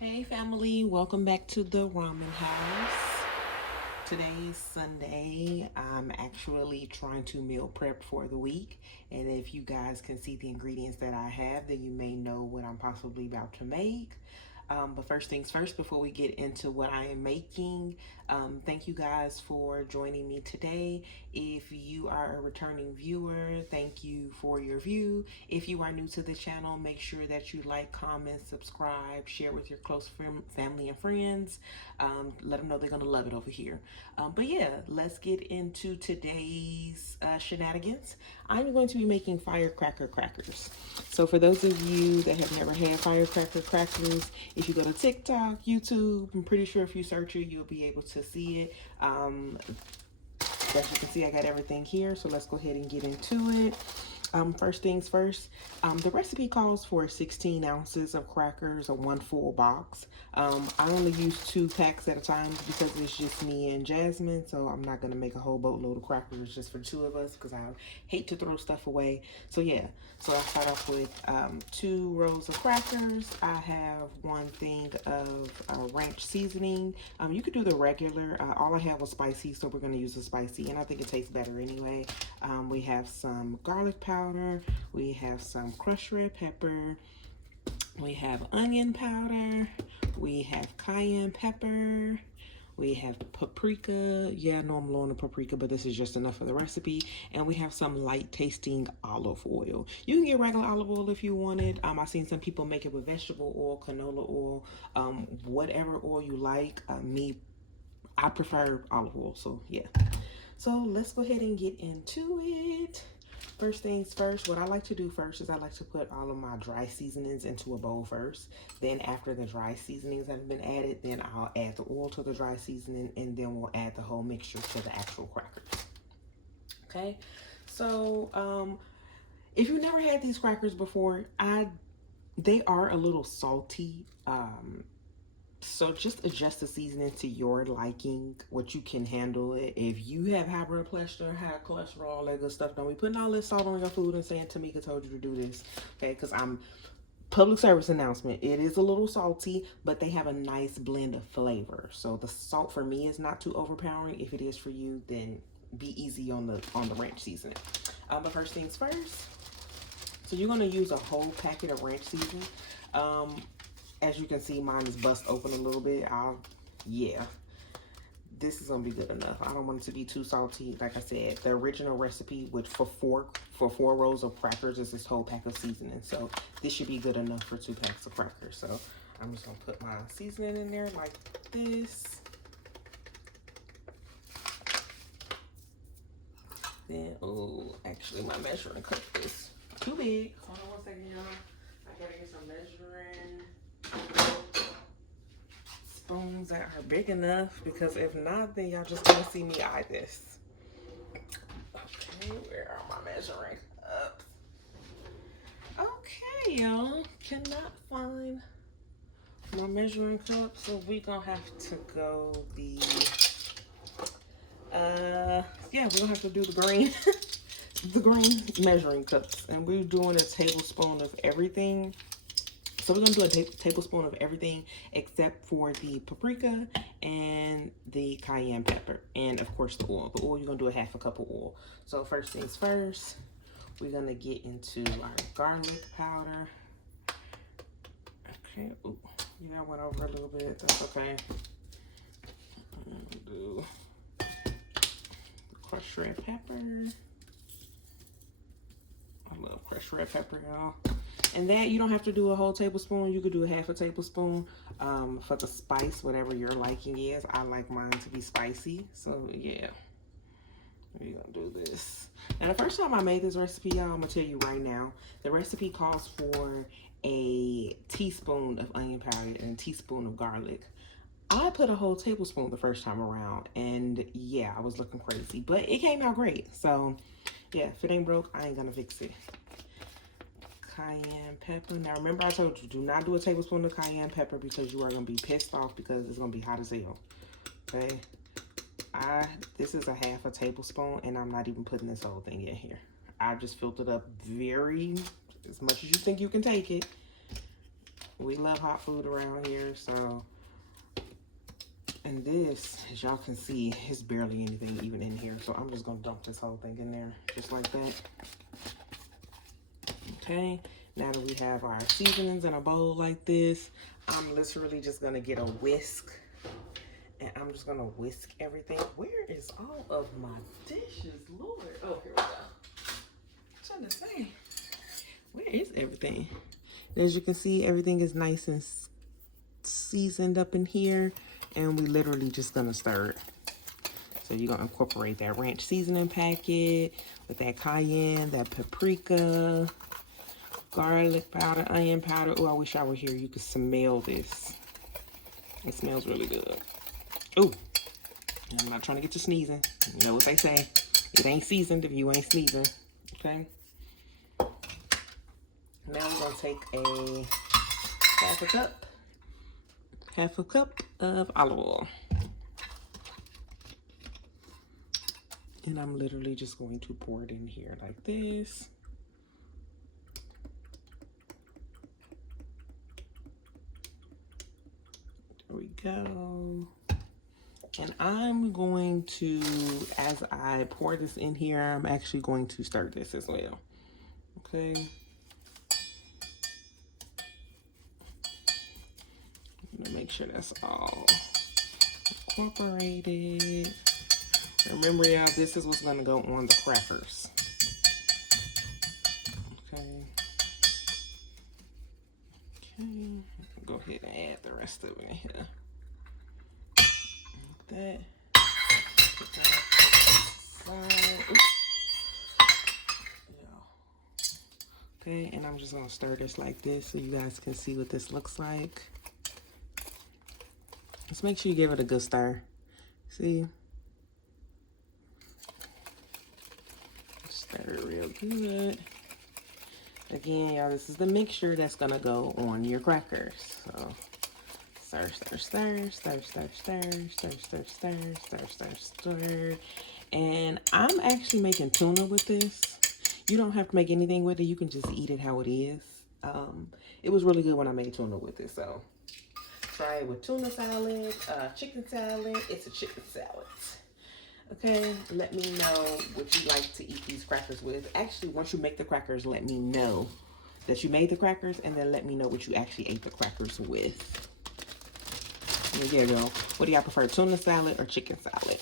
Hey family, welcome back to the ramen house. Today is Sunday. I'm actually trying to meal prep for the week. And if you guys can see the ingredients that I have, then you may know what I'm possibly about to make. But first things first, before we get into what I am making, thank you guys for joining me today. If you are a returning viewer, thank you for your view. If you are new to the channel, make sure that you like, comment, subscribe, share with your close family and friends. Let them know they're going to love it over here. But yeah, let's get into today's shenanigans. I'm going to be making firecracker crackers. So for those of you that have never had firecracker crackers, if you go to TikTok, YouTube, I'm pretty sure if you search it, you'll be able to see it. As you can see, I got everything here, so let's go ahead and get into it. First things first, the recipe calls for 16 ounces of crackers or one full box. I only use 2 packs at a time because it's just me and Jasmine, so I'm not going to make a whole boatload of crackers just for 2 of us because I hate to throw stuff away. So yeah, so I start off with 2 rows of crackers. I have 1 thing of ranch seasoning. You could do the regular. All I have was spicy, so we're going to use the spicy, and I think it tastes better anyway. We have some garlic powder. We have some crushed red pepper. We have onion powder. We have cayenne pepper. We have paprika. Yeah, I know I'm low on the paprika, but this is just enough for the recipe. And we have some light tasting olive oil. You can get regular olive oil if you wanted. I've seen some people make it with vegetable oil, canola oil, whatever oil you like. I prefer olive oil, so yeah. So let's go ahead and get into it. First things first, what I like to do first is I like to put all of my dry seasonings into a bowl first. Then after the dry seasonings have been added, then I'll add the oil to the dry seasoning, and then we'll add the whole mixture to the actual crackers. Okay, so if you've never had these crackers before, they are a little salty. So just adjust the seasoning to your liking, what you can handle it. If you have high blood pressure, high cholesterol, all that good stuff, don't be putting all this salt on your food and saying Tamika told you to do this. Okay, because I'm public service announcment. It is a little salty, but they have a nice blend of flavor. So the salt for me is not too overpowering. If it is for you, then be easy on the ranch seasoning. But first things first. So you're gonna use a whole packet of ranch seasoning. As you can see, mine is bust open a little bit. Yeah, this is gonna be good enough. I don't want it to be too salty. Like I said, the original recipe for four rows of crackers is this whole pack of seasoning. So this should be good enough for 2 packs of crackers. So I'm just gonna put my seasoning in there like this. Then, oh, actually my measuring cup is too big. Hold on 1 second, y'all. I gotta get some measuring spoons that are big enough, because if not, then y'all just gonna see me eye this. Okay, where are my measuring cups? Okay, y'all, cannot find my measuring cup, so we gonna have to go yeah, we're gonna have to do the green the green measuring cups, and we're doing a tablespoon of everything. So we're gonna do a tablespoon of everything except for the paprika and the cayenne pepper, and of course the oil. The oil, you're gonna do a half a cup of oil. So first things first, we're gonna get into our garlic powder. Okay, ooh, yeah, I went over a little bit, that's okay. I'm gonna do crushed red pepper. I love crushed red pepper, y'all. And that, you don't have to do a whole tablespoon. You could do a half a tablespoon for the spice, whatever your liking is. I like mine to be spicy. So, yeah. We're going to do this. And the first time I made this recipe, y'all, I'm going to tell you right now, the recipe calls for a teaspoon of onion powder and a teaspoon of garlic. I put a whole tablespoon the first time around, and yeah, I was looking crazy. But it came out great. So, yeah, if it ain't broke, I ain't going to fix it. Cayenne pepper. Now remember, I told you, do not do a tablespoon of cayenne pepper because you are going to be pissed off because it's going to be hot as hell. Okay, this is a half a tablespoon, and I'm not even putting this whole thing in here. I just filled it up as much as you think you can take it. We love hot food around here, so. And this, as y'all can see, is barely anything even in here. So I'm just gonna dump this whole thing in there, just like that. Okay, now that we have our seasonings in a bowl like this, I'm literally just gonna get a whisk. And I'm just gonna whisk everything. Where is all of my dishes, Lord? Oh, here we go. I'm trying to say, where is everything? As you can see, everything is nice and seasoned up in here. And we literally just gonna stir it. So you're gonna incorporate that ranch seasoning packet with that cayenne, that paprika, garlic powder, onion powder. Oh, I wish I were here. You could smell this. It smells really good. Oh, I'm not trying to get you sneezing. You know what they say. It ain't seasoned if you ain't sneezing. Okay. Now we're gonna take a half a cup of olive oil. And I'm literally just going to pour it in here like this. There we go. And I'm going to, as I pour this in here, I'm actually going to stir this as well. Okay. I'm gonna make sure that's all incorporated. Remember, y'all, this is what's gonna go on the crackers. Okay. Okay. Go ahead and add the rest of it in here. Like that. Put that aside. Okay, and I'm just gonna stir this like this so you guys can see what this looks like. Just make sure you give it a good stir. See? Stir it real good. Again, y'all, this is the mixture that's gonna go on your crackers. So stir, stir, stir, stir, stir, stir, stir, stir, stir, stir, stir, stir. And I'm actually making tuna with this. You don't have to make anything with it. You can just eat it how it is. It was really good when I made tuna with it, so try it with tuna salad, chicken salad. It's a chicken salad. Okay, let me know what you like to eat these crackers with. Actually, once you make the crackers, let me know that you made the crackers, and then let me know what you actually ate the crackers with. There you go. What do y'all prefer, tuna salad or chicken salad?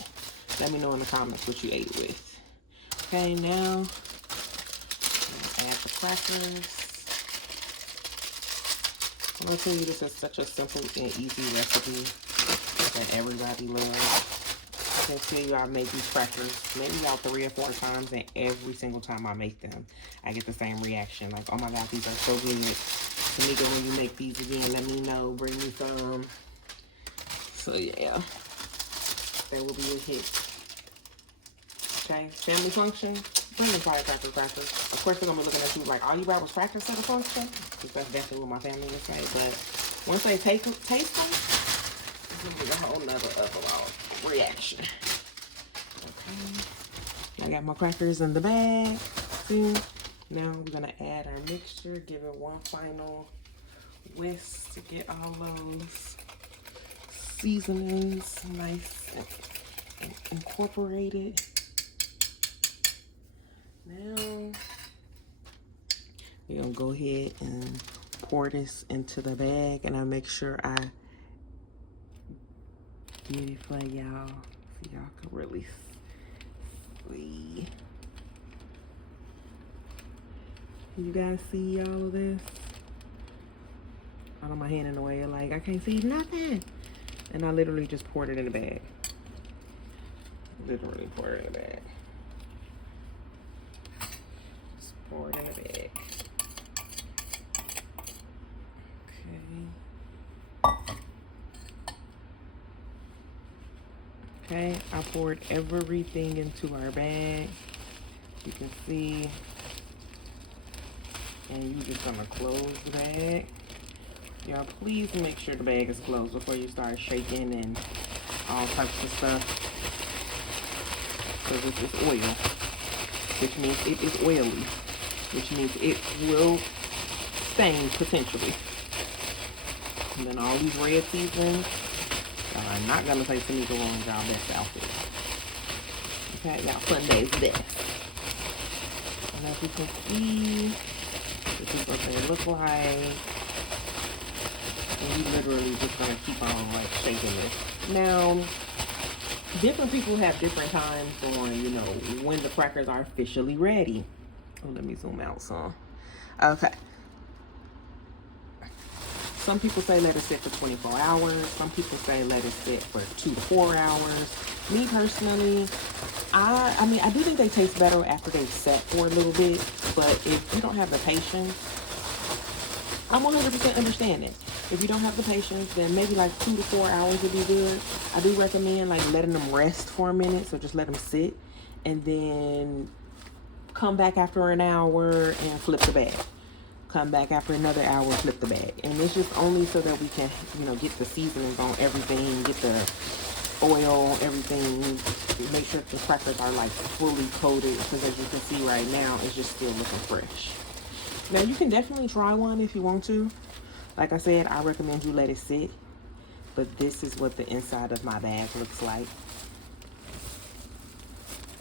Let me know in the comments what you ate it with. Okay, now add the crackers. I'm gonna tell you, this is such a simple and easy recipe that everybody loves. I can tell you, I made these crackers maybe about 3 or 4 times, and every single time I make them, I get the same reaction. Like, oh my God, these are so good. Tamika, when you make these again, let me know. Bring me some. So yeah, that will be a hit. Okay, family function. Bring the Firecracker Crackers. Of course, they're gonna be looking at you like, all you brought was crackers at a function, because that's definitely what my family would say. But once they taste them, it's gonna be a whole nother reaction. Okay, I got my crackers in the bag. See? Now we're gonna add our mixture. Give it one final whisk to get all those seasonings nice and incorporated. Now we're gonna go ahead and pour this into the bag, and I make sure I get it for y'all so y'all can really see. You guys see all of this? I don't my hand in the way, like I can't see nothing. And I literally just poured it in the bag. Literally poured it in the bag. Just pour it in the bag. Okay, I poured everything into our bag. You can see. And you're just gonna close the bag. Y'all, please make sure the bag is closed before you start shaking and all types of stuff. Because this is oil, which means it is oily, which means it will stain potentially. And then all these red seasonings are not gonna take Tamika wrong, y'all best outfit. Okay, y'all Sunday's best. And as you can see, this is what they look like. And you literally just gonna keep on like shaking this. Now, different people have different times on, you know, when the crackers are officially ready. Oh, let me zoom out some. Okay. Some people say let it sit for 24 hours. Some people say let it sit for 2 to 4 hours. Me personally, I mean, I do think they taste better after they've set for a little bit. But if you don't have the patience, I'm 100% understanding. If you don't have the patience, then maybe like 2 to 4 hours would be good. I do recommend like letting them rest for a minute. So just let them sit and then come back after an hour and flip the bag. Come back after another hour, flip the bag. And it's just only so that we can, you know, get the seasonings on everything, get the oil, everything. Make sure the crackers are like fully coated, because as you can see right now, it's just still looking fresh. Now you can definitely try one if you want to. Like I said, I recommend you let it sit. But this is what the inside of my bag looks like.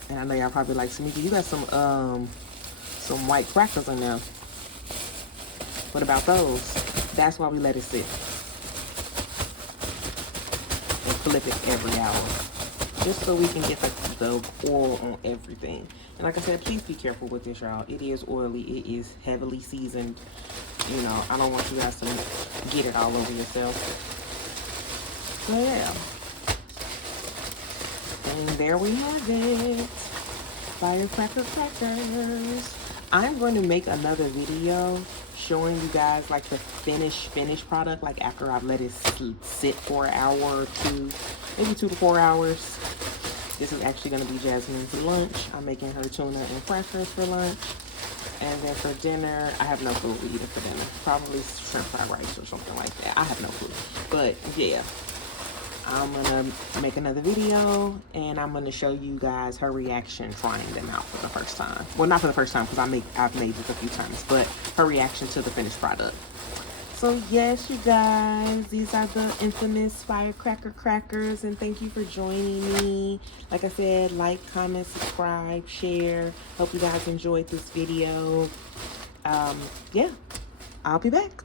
And I know y'all probably like, Samika, you got some white crackers in there. What about those? That's why we let it sit. And flip it every hour. Just so we can get the oil on everything. And like I said, please be careful with this, y'all. It is oily. It is heavily seasoned. You know, I don't want you guys to get it all over yourself. So yeah. And there we have it. Firecracker Crackers. I'm going to make another video showing you guys like the finished product, like after I've let it sit for an hour or two, maybe 2 to 4 hours. This is actually going to be Jasmine's lunch. I'm making her tuna and crackers for lunch. And then for dinner, I have no clue what we're eating for dinner. Probably shrimp fried rice or something like that. I have no clue. But yeah, I'm going to make another video and I'm going to show you guys her reaction trying them out for the first time. Well, not for the first time, because I've made this a few times, but her reaction to the finished product. So yes, you guys, these are the infamous Firecracker Crackers, and thank you for joining me. Like I said, like, comment, subscribe, share. Hope you guys enjoyed this video. Yeah, I'll be back.